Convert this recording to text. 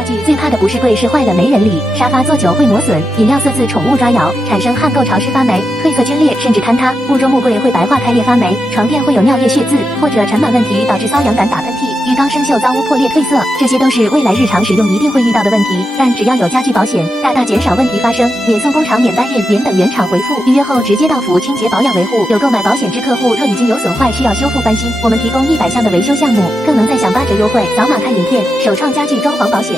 家具最怕的不是贵，是坏了没人理。沙发坐久会磨损，饮料色渍宠物抓咬，产生汗垢潮湿发霉，褪色皲裂甚至坍塌。木桌木柜会白化开裂发霉，床垫会有尿液血渍或者尘螨问题导致瘙痒感打喷嚏。浴缸生锈、脏污、破裂、褪色，这些都是未来日常使用一定会遇到的问题。但只要有家具保险，大大减少问题发生，免送工厂、免搬运、免等原厂回复，预约后直接到府清洁保养维护。有购买保险之客户，若已经有损坏需要修复翻新，我们提供100项的维修项目，更能再享8折优惠。扫码看影片，首创家具装潢保险。